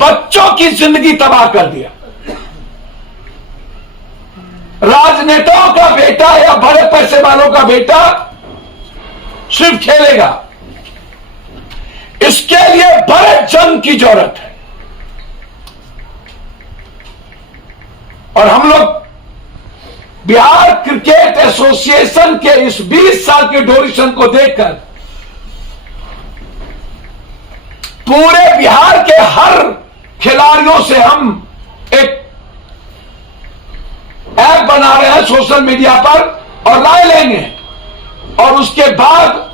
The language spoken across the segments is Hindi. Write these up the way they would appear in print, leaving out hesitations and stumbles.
बच्चों की जिंदगी तबाह कर दिया। राजनेताओं का बेटा या बड़े पैसे वालों का बेटा सिर्फ खेलेगा, इसके लिए बड़े जंग की जरूरत है। और हम लोग बिहार क्रिकेट एसोसिएशन के इस 20 साल के ड्यूरेशन को देखकर पूरे बिहार के हर खिलाड़ियों से हम एक ऐप बना रहे हैं सोशल मीडिया पर और राय लेंगे, और उसके बाद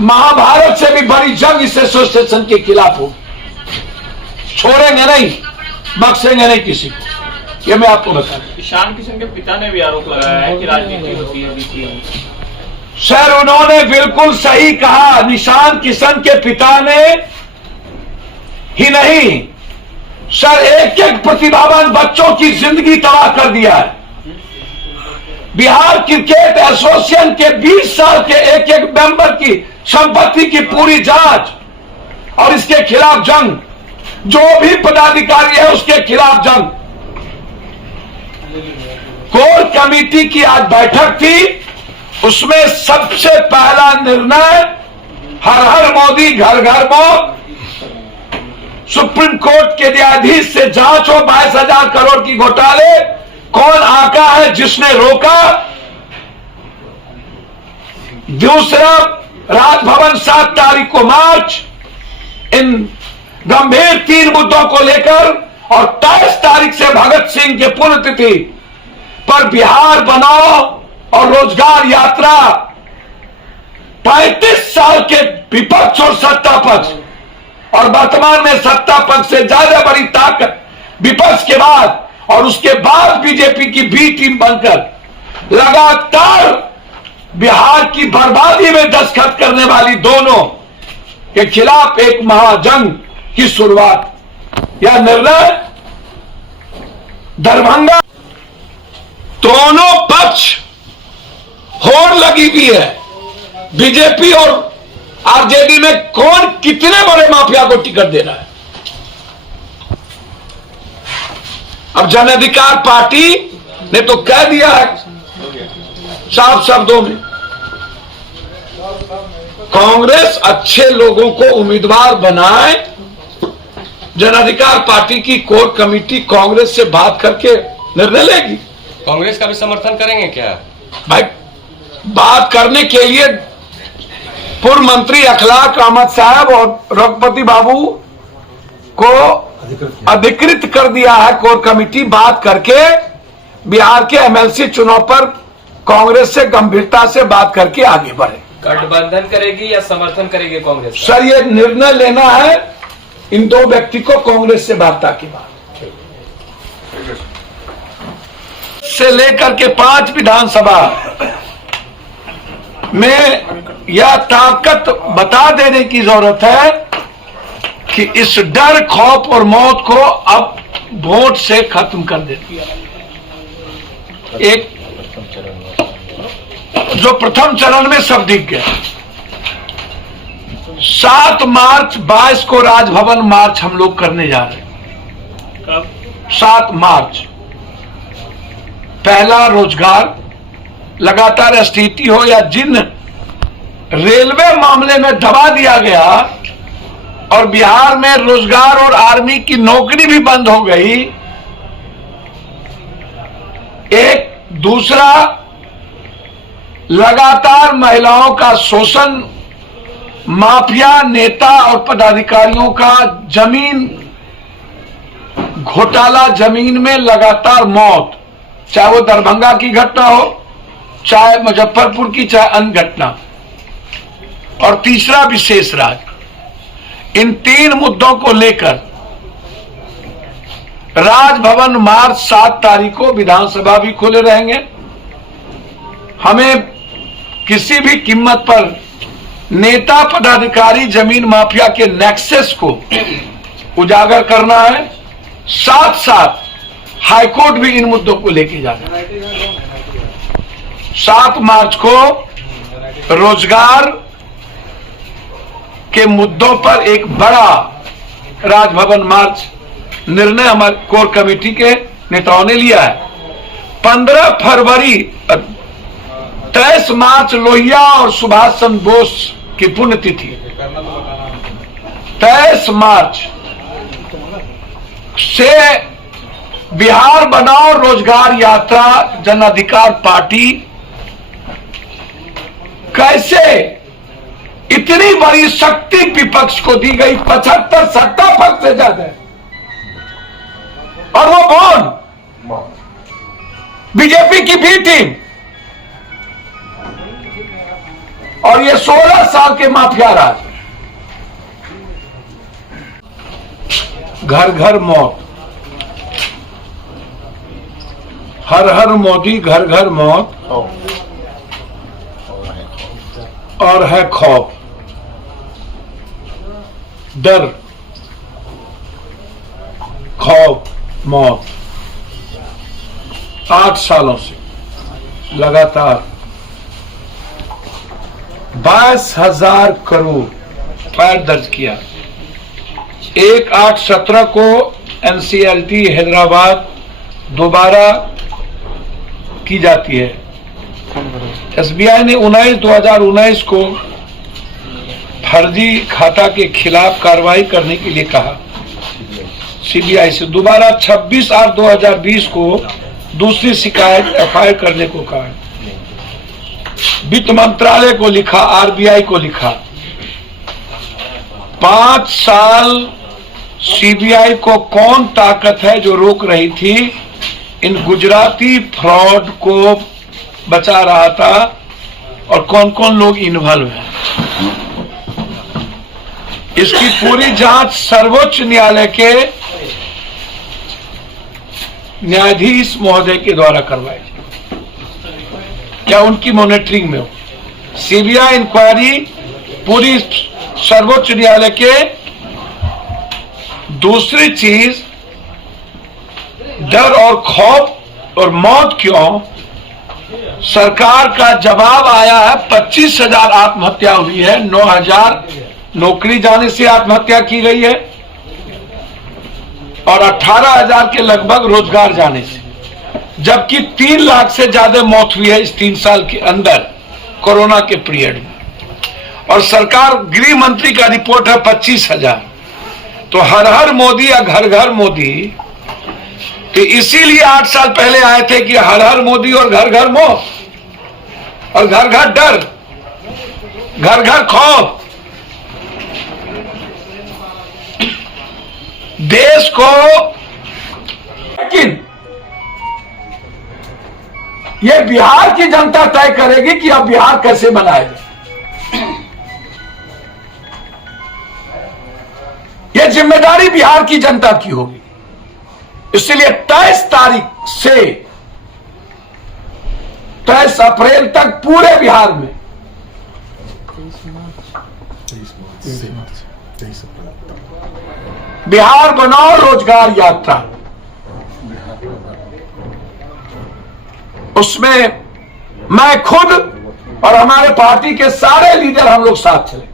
महाभारत से भी बड़ी जंग इस एसोसिएशन के खिलाफ होगी। छोड़ेंगे नहीं, बख्शेंगे नहीं किसी को, ये मैं आपको बता दूं। ईशान किशन के पिता ने भी आरोप लगाया है कि राजनीति होती है। सर, उन्होंने बिल्कुल सही कहा। निशान किशन के पिता ने ही नहीं सर, एक एक प्रतिभावान बच्चों की जिंदगी तबाह कर दिया है। बिहार क्रिकेट एसोसिएशन के 20 साल के एक एक मेंबर की संपत्ति की पूरी जांच और इसके खिलाफ जंग, जो भी पदाधिकारी है उसके खिलाफ जंग। कोर कमेटी की आज बैठक थी, उसमें सबसे पहला निर्णय हर हर मोदी घर घर मोदी, सुप्रीम कोर्ट के न्यायाधीश से जांच हो 22,000 करोड़ की घोटाले, कौन आका है जिसने रोका। दूसरा, राजभवन 7 तारीख को मार्च, इन गंभीर 3 मुद्दों को लेकर, और 23 तारीख से भगत सिंह के पुण्यतिथि पर बिहार बनाओ और रोजगार यात्रा। 35 साल के विपक्ष और सत्ता पक्ष, और वर्तमान में सत्ता पक्ष से ज्यादा बड़ी ताकत विपक्ष के बाद, और उसके बाद बीजेपी की बी टीम बनकर लगातार बिहार की बर्बादी में दस्तखत करने वाली दोनों के खिलाफ एक महाजंग की शुरुआत। यह निर्णय दरभंगा, दोनों पक्ष होड़ लगी हुई है। बीजेपी और आरजेडी में कौन कितने बड़े माफिया को टिकट दे रहा है। अब जन अधिकार पार्टी ने तो कह दिया है साफ शब्दों में, कांग्रेस अच्छे लोगों को उम्मीदवार बनाए। जन अधिकार पार्टी की कोर कमेटी कांग्रेस से बात करके निर्णय लेगी। कांग्रेस का भी समर्थन करेंगे क्या? भाई, बात करने के लिए पूर्व मंत्री अखलाक अहमद साहब और रघुपति बाबू को अधिकृत कर दिया है कोर कमेटी। बात करके बिहार के एमएलसी चुनाव पर कांग्रेस से गंभीरता से बात करके आगे बढ़े। गठबंधन करेगी या समर्थन करेगी कांग्रेस? सर, ये निर्णय लेना है इन दो व्यक्ति को कांग्रेस से वार्ता के बाद से लेकर के 5 विधानसभा में यह ताकत बता देने की जरूरत है कि इस डर, खौफ और मौत को अब वोट से खत्म कर देती है। एक जो प्रथम चरण में सब दिख गया। 7 मार्च 22 को राजभवन मार्च हम लोग करने जा रहे हैं। कब? 7 मार्च। पहला, रोजगार। लगातार स्थिति हो या जिन रेलवे मामले में दबा दिया गया और बिहार में रोजगार और आर्मी की नौकरी भी बंद हो गई। एक दूसरा, लगातार महिलाओं का शोषण, माफिया नेता और पदाधिकारियों का जमीन घोटाला, जमीन में लगातार मौत, चाहे वो दरभंगा की घटना हो, चाहे मुजफ्फरपुर की, चाहे अन्य घटना। और तीसरा, विशेष राज्य। इन 3 मुद्दों को लेकर राजभवन मार्च 7 तारीख को, विधानसभा भी खुले रहेंगे। हमें किसी भी कीमत पर नेता पदाधिकारी जमीन माफिया के नेक्सस को उजागर करना है। साथ साथ हाईकोर्ट भी इन मुद्दों को लेके जाना है। 7 मार्च को रोजगार के मुद्दों पर एक बड़ा राजभवन मार्च निर्णय हमारे कोर कमेटी के नेताओं ने लिया है। 15 फरवरी 23 मार्च लोहिया और सुभाष चंद्र बोस की पुण्यतिथि। 23 मार्च से बिहार बनाओ रोजगार यात्रा जन अधिकार पार्टी कैसे इतनी बड़ी शक्ति विपक्ष को दी गई, 75 सत्ता पक्ष से ज्यादा, और वो कौन? बीजेपी की भी टीम, और ये 16 साल के माफिया राज। घर घर मौत, हर हर मोदी, घर घर मौत, और है खौफ, डर, खौफ, मौत। 8 सालों से लगातार 22,000 करोड़ फायर दर्ज किया। 1/8/17 को एनसीएलटी हैदराबाद दोबारा की जाती है। एसबीआई ने 19/2019 को फर्जी खाता के खिलाफ कार्रवाई करने के लिए कहा। सीबीआई से दोबारा 26/8/2020 को दूसरी शिकायत एफआईआर करने को कहा। वित्त मंत्रालय को लिखा, आरबीआई को लिखा। 5 साल सीबीआई को कौन ताकत है जो रोक रही थी? इन गुजराती फ्रॉड को बचा रहा था, और कौन कौन लोग इन्वॉल्व हैं, इसकी पूरी जांच सर्वोच्च न्यायालय के न्यायाधीश महोदय के द्वारा करवाई जाए, क्या उनकी मॉनिटरिंग में हो। सीबीआई इंक्वायरी पूरी सर्वोच्च न्यायालय के। दूसरी चीज, डर और खौफ और मौत क्यों? सरकार का जवाब आया है। 25,000 आत्महत्या हुई है, 9,000 नौकरी जाने से आत्महत्या की गई है, और 18,000 के लगभग रोजगार जाने से, जबकि 3 लाख से ज्यादा मौत हुई है इस 3 साल के अंदर कोरोना के पीरियड में। और सरकार, गृह मंत्री का रिपोर्ट है 25,000। तो हर हर मोदी या घर घर मोदी, कि इसीलिए 8 साल पहले आए थे कि हर हर मोदी और घर घर मौत, और घर घर डर, घर घर खौफ। देश को, लेकिन ये बिहार की जनता तय करेगी कि अब बिहार कैसे बनाया जाए। ये जिम्मेदारी बिहार की जनता की होगी। इसलिए 23 तारीख से 23 अप्रैल तक पूरे बिहार में बिहार बनाओ रोजगार यात्रा, उसमें मैं खुद और हमारे पार्टी के सारे लीडर हम लोग साथ चले।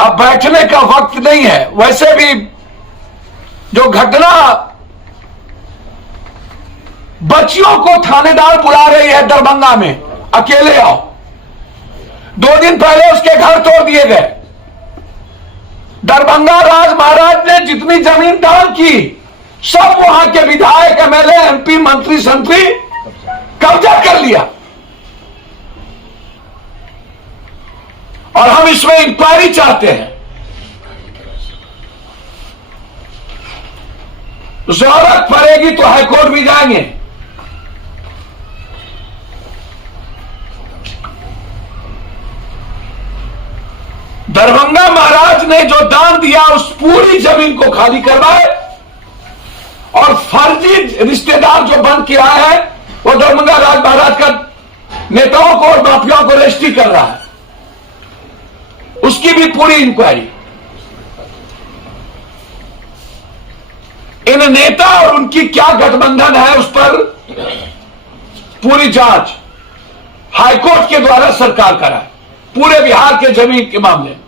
अब बैठने का वक्त नहीं है। वैसे भी जो घटना, बच्चियों को थानेदार बुला रही है दरभंगा में, अकेले आओ। 2 दिन पहले उसके घर तोड़ दिए गए। दरभंगा राज महाराज ने जितनी जमीन दान की, सब वहां के विधायक, एमएलए, एमपी, मंत्री संतरी कब्जा कर लिया। और हम इसमें इंक्वायरी चाहते हैं। जरूरत पड़ेगी तो हाईकोर्ट भी जाएंगे। दरभंगा महाराज ने जो दान दिया, उस पूरी जमीन को खाली करवाए, और फर्जी रिश्तेदार जो बन के आया है, वो दरभंगा राज महाराज का नेताओं को और माफियाओं को रजिस्ट्री कर रहा है। उसकी भी पूरी इंक्वायरी। इन नेता और उनकी क्या गठबंधन है, उस पर पूरी जांच हाईकोर्ट के द्वारा सरकार कराए। पूरे बिहार के जमीन के मामले में।